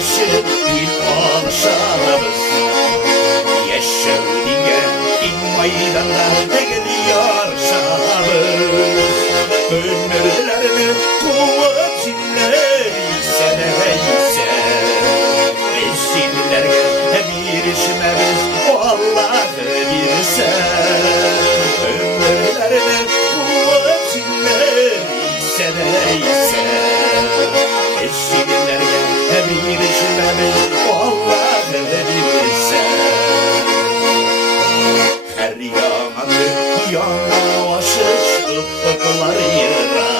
yaşır bir alışamız. Yaşar diye in meydanlar geliyor şahımız. Ömürlerini kuvvet cinleri seneyse. Beşillerge bir işmemiz o Allah'ı bilse. Ömürlerini kuvvet cinleri seneyse. Beşillerge bir işmemiz o Allah'ı bilse. Her yanı yanaşır ufuklar yıra.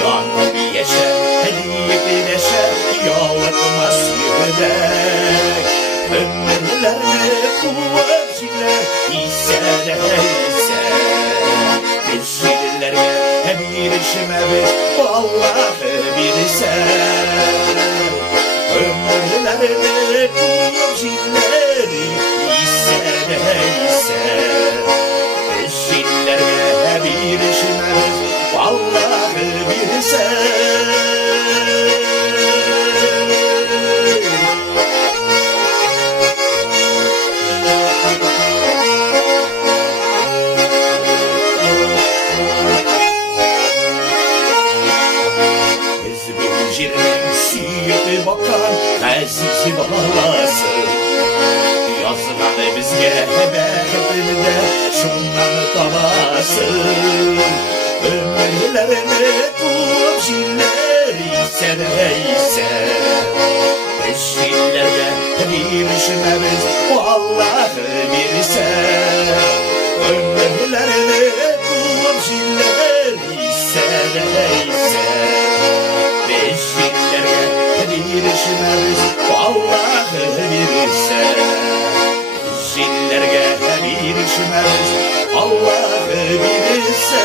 Yanı bir yeşer, hediye bir yeşer, yollatmaz yürek. Ömürlerini kuvvetine ise de ise. Beşirlerine bir işmemiz bu Allah'ı bilse. Ömürlerini kuvvetleri ise de ise. Beşirlerine bir işmemiz bu Allah'ı bilse. Siyeti bakan aziz balasın. Yazılan bizge hepimde şundan kalasın. Ömürlerini kupçileri seneyse. Beşillerge bir işmemiz o Allah'ı bilse. Ömürlerini kupçileri seneyse. Beşiklerge bir işmemiz Allah'ı bilse. Beşiklerge bir işmemiz Allah'ı bilse.